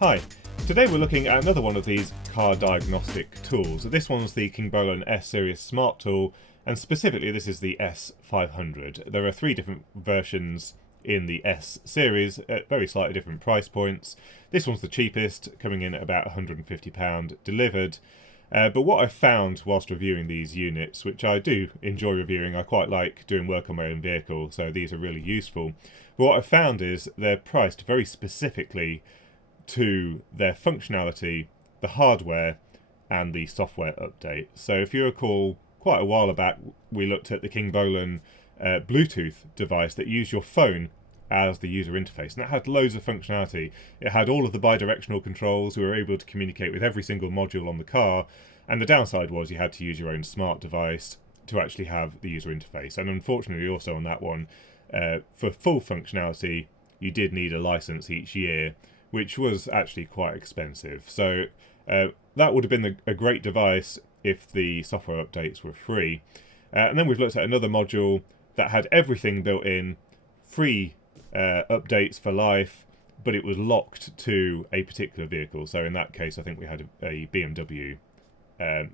Hi, today we're looking at another one of these car diagnostic tools. This one's the Kingbolen S Series Smart Tool, and specifically this is the S500. There are three different versions in the S series at very slightly different price points. This one's the cheapest, coming in at about £150 delivered. But what I've found whilst reviewing these units, which I do enjoy reviewing, I quite like doing work on my own vehicle, so these are really useful. But what I've found is they're priced very specifically to their functionality, the hardware, and the software update. So if you recall, quite a while back, we looked at the Kingbolen Bluetooth device that used your phone as the user interface, and it had loads of functionality. It had all of the bi-directional controls. We were able to communicate with every single module on the car, and the downside was you had to use your own smart device to actually have the user interface. And unfortunately also on that one, for full functionality, you did need a license each year, which was actually quite expensive. So that would have been a great device if the software updates were free. And then we've looked at another module that had everything built in, free updates for life, but it was locked to a particular vehicle. So in that case, I think we had a BMW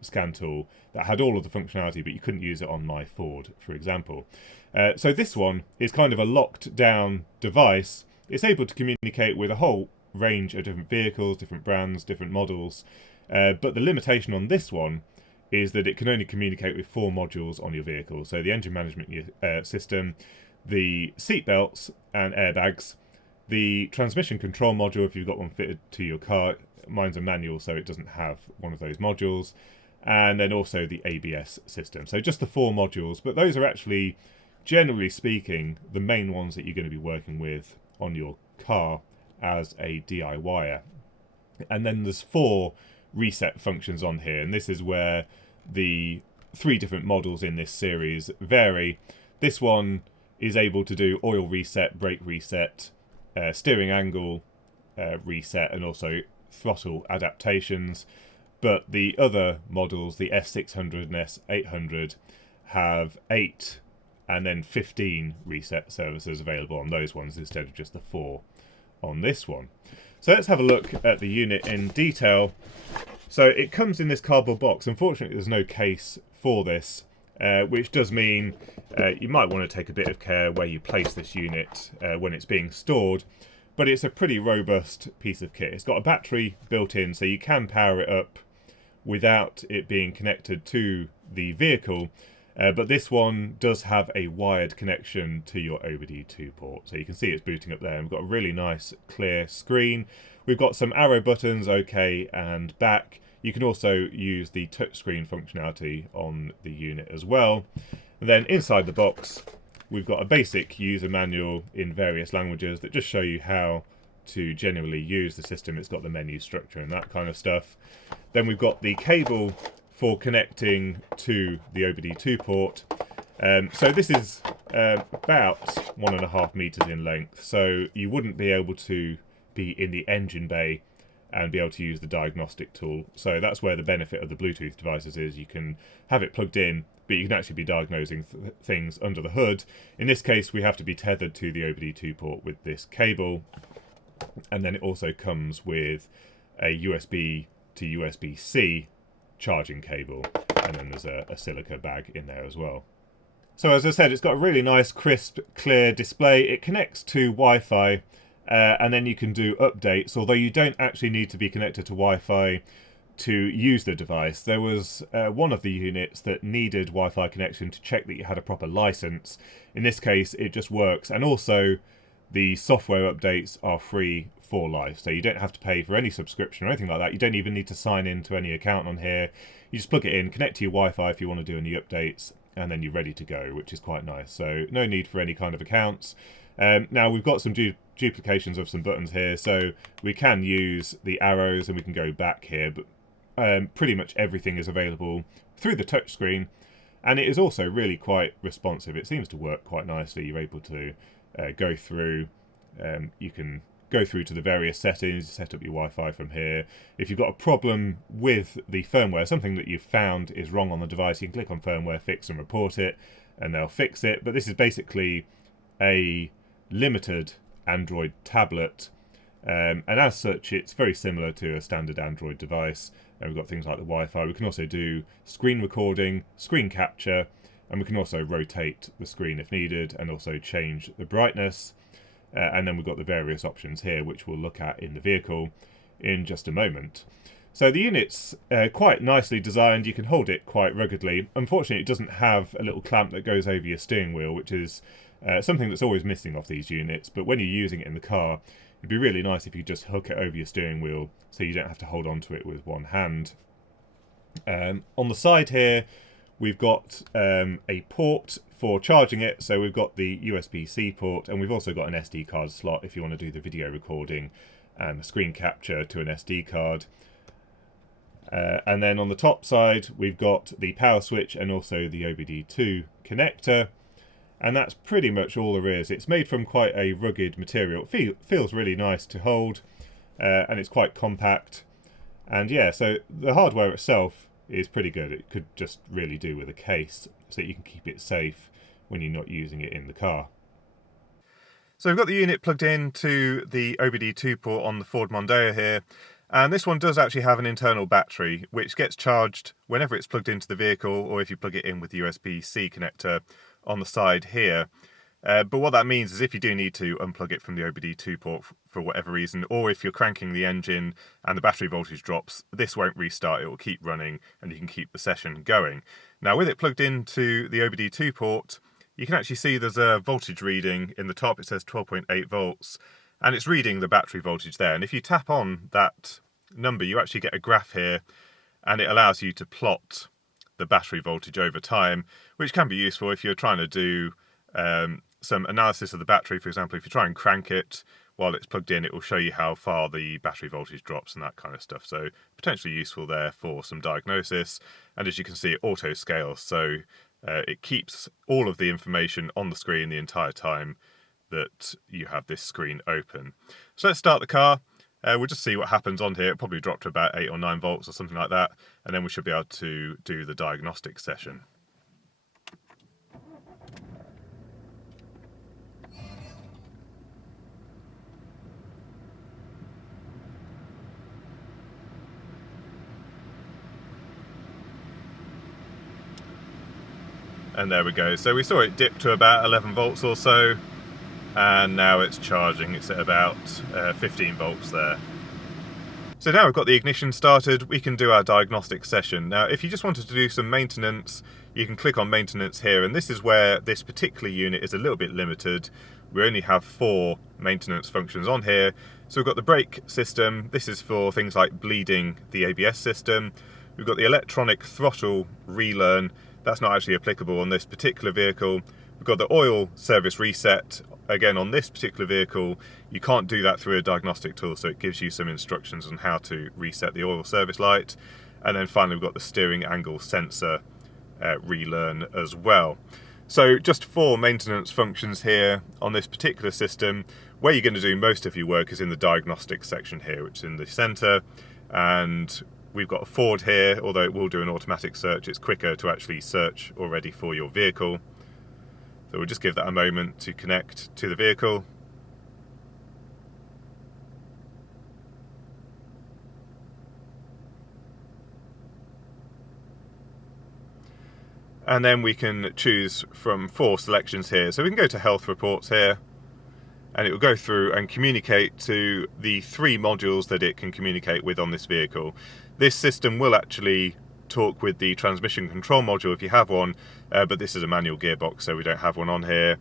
scan tool that had all of the functionality, but you couldn't use it on my Ford, for example. So this one is kind of a locked down device. It's able to communicate with a whole range of different vehicles, different brands, different models, but the limitation on this one is that it can only communicate with 4 modules on your vehicle. So the engine management system, the seat belts and airbags, the transmission control module if you've got one fitted to your car. Mine's a manual, so it doesn't have one of those modules, and then also the ABS system. So just the 4 modules, but those are actually, generally speaking, the main ones that you're going to be working with on your car as a DIYer. And then there's 4 reset functions on here, and this is where the 3 different models in this series vary. This one is able to do oil reset, brake reset, steering angle reset, and also throttle adaptations. But the other models, the S600 and S800, have 8 and then 15 reset services available on those ones instead of just the 4 on this one. So let's have a look at the unit in detail. So it comes in this cardboard box. Unfortunately, there's no case for this, which does mean you might want to take a bit of care where you place this unit when it's being stored, but it's a pretty robust piece of kit. It's got a battery built in, so you can power it up without it being connected to the vehicle. But this one does have a wired connection to your OBD2 port. So you can see it's booting up there. And we've got a really nice clear screen. We've got some arrow buttons, OK and back. You can also use the touchscreen functionality on the unit as well. And then inside the box, we've got a basic user manual in various languages that just show you how to generally use the system. It's got the menu structure and that kind of stuff. Then we've got the cable for connecting to the OBD2 port. So this is about 1.5 meters in length, so you wouldn't be able to be in the engine bay and be able to use the diagnostic tool. So that's where the benefit of the Bluetooth devices is. You can have it plugged in, but you can actually be diagnosing things under the hood. In this case, we have to be tethered to the OBD2 port with this cable, and then it also comes with a USB to USB-C charging cable, and then there's a silica bag in there as well. So as I said, it's got a really nice, crisp, clear display. It connects to Wi-Fi, and then you can do updates, although you don't actually need to be connected to Wi-Fi to use the device. There was one of the units that needed Wi-Fi connection to check that you had a proper license. In this case, it just works, and also the software updates are free for life, so you don't have to pay for any subscription or anything like that. You don't even need to sign into any account on here. You just plug it in, connect to your Wi-Fi if you want to do any updates, and then you're ready to go, which is quite nice. So no need for any kind of accounts. Now we've got some duplications of some buttons here, so we can use the arrows and we can go back here, but pretty much everything is available through the touchscreen, and it is also really quite responsive. It seems to work quite nicely. You're able to go through, you can go through to the various settings, set up your Wi-Fi from here. If you've got a problem with the firmware, something that you've found is wrong on the device, you can click on firmware fix and report it, and they'll fix it. But this is basically a limited Android tablet And as such, it's very similar to a standard Android device. And we've got things like the Wi-Fi. We can also do screen recording, screen capture, and we can also rotate the screen if needed, and also change the brightness. And then we've got the various options here, which we'll look at in the vehicle in just a moment. So the unit's quite nicely designed. You can hold it quite ruggedly. Unfortunately, it doesn't have a little clamp that goes over your steering wheel, which is something that's always missing off these units. But when you're using it in the car, it'd be really nice if you just hook it over your steering wheel so you don't have to hold on to it with one hand. On the side here, we've got a port for charging it. So we've got the USB-C port, and we've also got an SD card slot if you want to do the video recording and screen capture to an SD card. And then on the top side, we've got the power switch and also the OBD2 connector. And that's pretty much all there is. It's made from quite a rugged material. It feels really nice to hold, and it's quite compact. And yeah, so the hardware itself is pretty good. It could just really do with a case so that you can keep it safe when you're not using it in the car. So we've got the unit plugged into the OBD2 port on the Ford Mondeo here. And this one does actually have an internal battery, which gets charged whenever it's plugged into the vehicle, or if you plug it in with the USB-C connector on the side here. But what that means is if you do need to unplug it from the OBD2 port for whatever reason, or if you're cranking the engine and the battery voltage drops, this won't restart, it will keep running and you can keep the session going. Now with it plugged into the OBD2 port, you can actually see there's a voltage reading in the top. It says 12.8 volts. And it's reading the battery voltage there. And if you tap on that number, you actually get a graph here, and it allows you to plot the battery voltage over time, which can be useful if you're trying to do some analysis of the battery. For example, if you try and crank it while it's plugged in, it will show you how far the battery voltage drops and that kind of stuff. So potentially useful there for some diagnosis. And as you can see, it auto scales. So it keeps all of the information on the screen the entire time that you have this screen open. So let's start the car. We'll just see what happens on here. It'll probably drop to about 8 or 9 volts or something like that, and then we should be able to do the diagnostic session. And there we go. So we saw it dip to about 11 volts or so, and now it's charging. It's at about 15 volts there. So now we've got the ignition started, we can do our diagnostic session. Now if you just wanted to do some maintenance, you can click on maintenance here, and this is where this particular unit is a little bit limited. We only have 4 maintenance functions on here. So we've got the brake system. This is for things like bleeding the ABS system. We've got the electronic throttle relearn. That's not actually applicable on this particular vehicle. We've got the oil service reset. Again, on this particular vehicle, you can't do that through a diagnostic tool, so it gives you some instructions on how to reset the oil service light. And then finally, we've got the steering angle sensor relearn as well. So just 4 maintenance functions here on this particular system. Where you're going to do most of your work is in the diagnostic section here, which is in the center. And we've got a Ford here, although it will do an automatic search. It's quicker to actually search already for your vehicle. So we'll just give that a moment to connect to the vehicle. And then we can choose from 4 selections here. So we can go to health reports here, and it will go through and communicate to the 3 modules that it can communicate with on this vehicle. This system will actually talk with the transmission control module if you have one, but this is a manual gearbox, so we don't have one on here.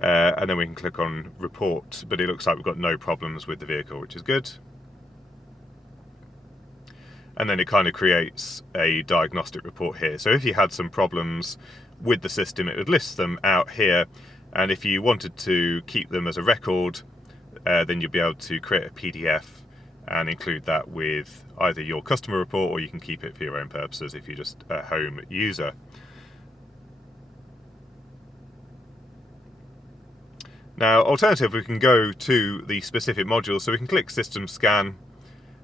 And then we can click on report, but it looks like we've got no problems with the vehicle, which is good. And then it kind of creates a diagnostic report here. So if you had some problems with the system, it would list them out here. And if you wanted to keep them as a record, then you'd be able to create a PDF and include that with either your customer report, or you can keep it for your own purposes if you're just a home user. Now, alternatively, we can go to the specific module. So we can click System Scan,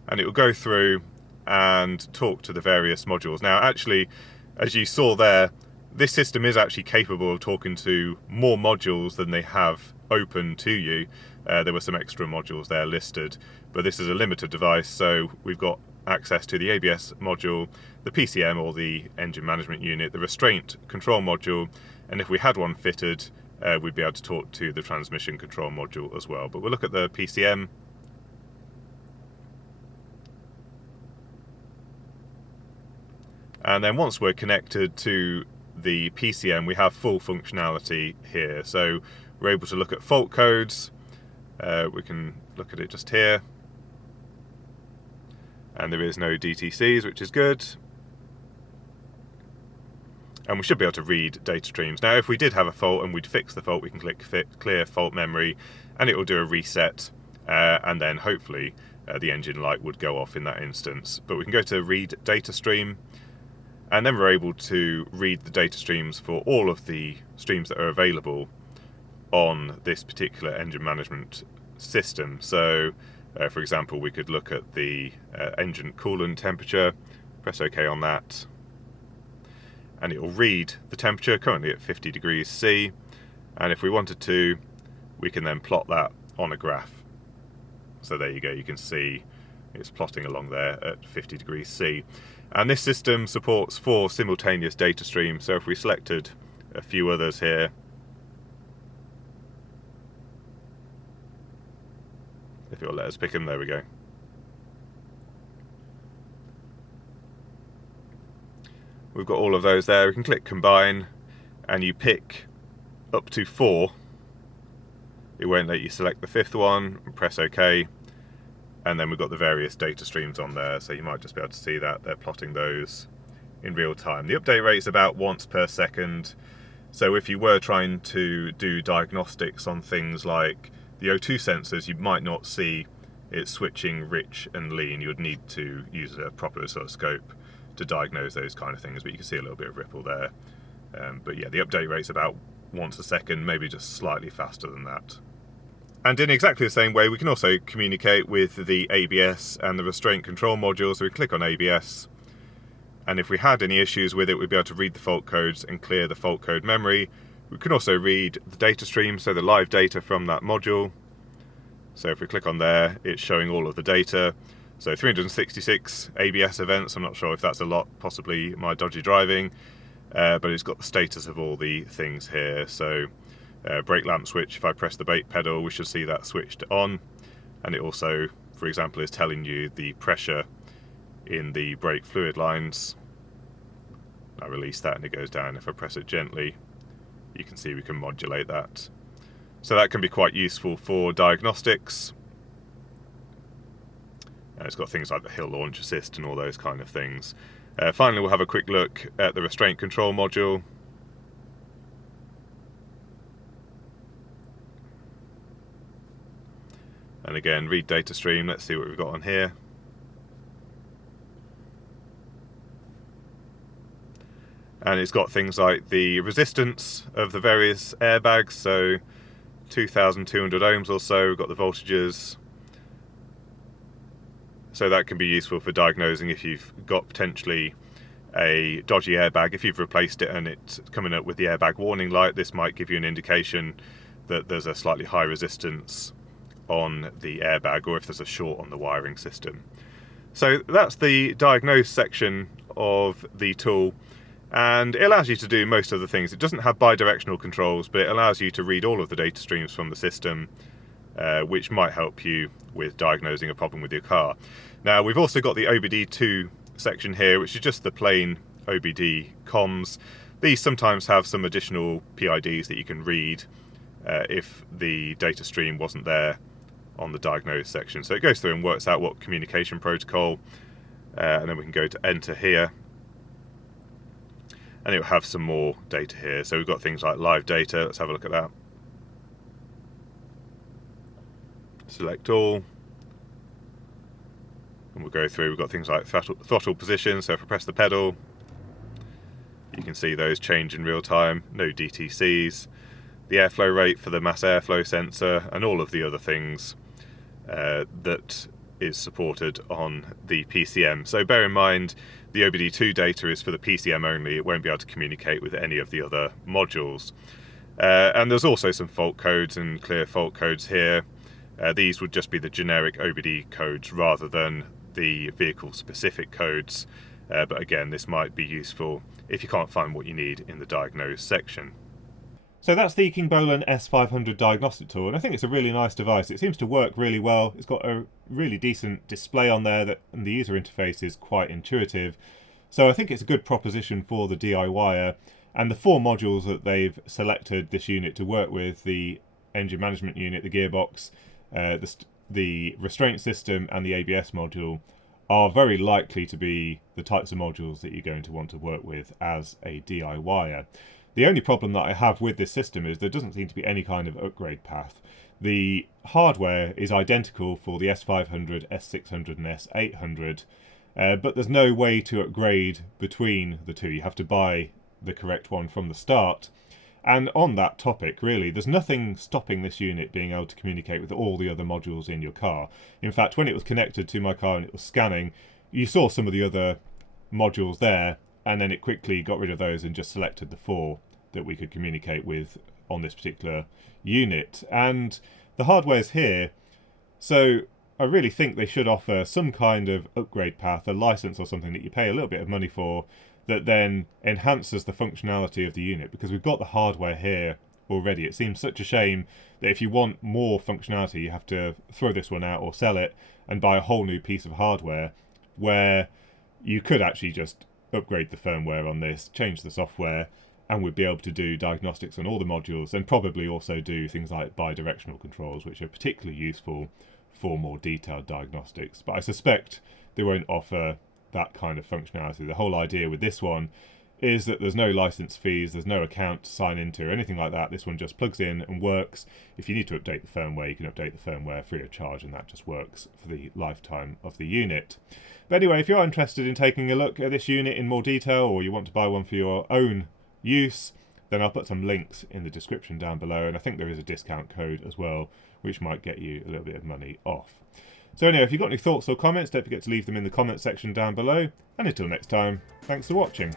and it will go through and talk to the various modules. Now, actually, as you saw there, this system is actually capable of talking to more modules than they have open to you. There were some extra modules there listed, but this is a limited device, so we've got access to the ABS module, the PCM or the engine management unit, the restraint control module, and if we had one fitted, we'd be able to talk to the transmission control module as well. But we'll look at the PCM. And then once we're connected to the PCM, we have full functionality here. So we're able to look at fault codes. We can look at it just here. And there is no DTCs, which is good. And we should be able to read data streams. Now, if we did have a fault and we'd fix the fault, we can click clear fault memory, and it will do a reset, and then hopefully the engine light would go off in that instance. But we can go to read data stream, and then we're able to read the data streams for all of the streams that are available on this particular engine management system. So, for example, we could look at the engine coolant temperature, press OK on that, and it will read the temperature, currently at 50 degrees C, and if we wanted to, we can then plot that on a graph. So there you go, you can see it's plotting along there at 50 degrees C. And this system supports 4 simultaneous data streams, so if we selected a few others here, if it'll let us pick them, there we go. We've got all of those there. We can click combine, and you pick up to 4. It won't let you select the 5th one, press OK, and then we've got the various data streams on there, so you might just be able to see that they're plotting those in real time. The update rate is about once per second, so if you were trying to do diagnostics on things like the O2 sensors, you might not see it switching rich and lean. You would need to use a proper oscilloscope to diagnose those kind of things, but you can see a little bit of ripple there. But yeah, the update rate's about once a second, maybe just slightly faster than that. And in exactly the same way, we can also communicate with the ABS and the restraint control module. So we click on ABS, and if we had any issues with it, we'd be able to read the fault codes and clear the fault code memory. We can also read the data stream, so the live data from that module. So if we click on there, it's showing all of the data. So 366 ABS events, I'm not sure if that's a lot, possibly my dodgy driving, but it's got the status of all the things here. So brake lamp switch, if I press the brake pedal, we should see that switched on. And it also, for example, is telling you the pressure in the brake fluid lines. I release that and it goes down. If I press it gently, you can see we can modulate that. So that can be quite useful for diagnostics. And it's got things like the hill launch assist and all those kind of things. Finally, we'll have a quick look at the restraint control module. And again, read data stream. Let's see what we've got on here. And it's got things like the resistance of the various airbags, so 2,200 ohms or so. We've got the voltages. So that can be useful for diagnosing if you've got potentially a dodgy airbag. If you've replaced it and it's coming up with the airbag warning light, this might give you an indication that there's a slightly high resistance on the airbag, or if there's a short on the wiring system. So that's the diagnose section of the tool, and it allows you to do most of the things. It doesn't have bi-directional controls, but it allows you to read all of the data streams from the system, which might help you with diagnosing a problem with your car. Now, we've also got the OBD2 section here, which is just the plain OBD comms. These sometimes have some additional PIDs that you can read if the data stream wasn't there on the diagnose section. So it goes through and works out what communication protocol, and then we can go to enter here, and it will have some more data here. So we've got things like live data. Let's have a look at that. Select all, and we'll go through. We've got things like throttle position, so if I press the pedal, you can see those change in real time. No DTCs, the airflow rate for the mass airflow sensor, and all of the other things that is supported on the PCM. So bear in mind, the OBD2 data is for the PCM only. It won't be able to communicate with any of the other modules. And there's also some fault codes and clear fault codes here. These would just be the generic OBD codes rather than the vehicle specific codes, but again, this might be useful if you can't find what you need in the diagnose section. So that's the Kingbolen S500 diagnostic tool, and I think it's a really nice device. It seems to work really well. It's got a really decent display on there, and the user interface is quite intuitive. So I think it's a good proposition for the DIYer. And the 4 modules that they've selected this unit to work with, the engine management unit, the gearbox, the restraint system and the ABS module, are very likely to be the types of modules that you're going to want to work with as a DIYer. The only problem that I have with this system is there doesn't seem to be any kind of upgrade path. The hardware is identical for the S500, S600 and S800, but there's no way to upgrade between the two. You have to buy the correct one from the start. And on that topic, really, there's nothing stopping this unit being able to communicate with all the other modules in your car. In fact, when it was connected to my car and it was scanning, you saw some of the other modules there, and then it quickly got rid of those and just selected the 4 that we could communicate with on this particular unit. And the hardware's here, so I really think they should offer some kind of upgrade path, a license or something that you pay a little bit of money for, that then enhances the functionality of the unit, because we've got the hardware here already. It seems such a shame that if you want more functionality, you have to throw this one out or sell it and buy a whole new piece of hardware, where you could actually just upgrade the firmware on this, change the software, and we'd be able to do diagnostics on all the modules, and probably also do things like bi-directional controls, which are particularly useful for more detailed diagnostics. But I suspect they won't offer that kind of functionality. The whole idea with this one is that there's no license fees, there's no account to sign into or anything like that. This one just plugs in and works. If you need to update the firmware, you can update the firmware free of charge, and that just works for the lifetime of the unit. But anyway, if you're interested in taking a look at this unit in more detail, or you want to buy one for your own use, then I'll put some links in the description down below, and I think there is a discount code as well, which might get you a little bit of money off. So anyway, if you've got any thoughts or comments, don't forget to leave them in the comment section down below, and until next time, thanks for watching.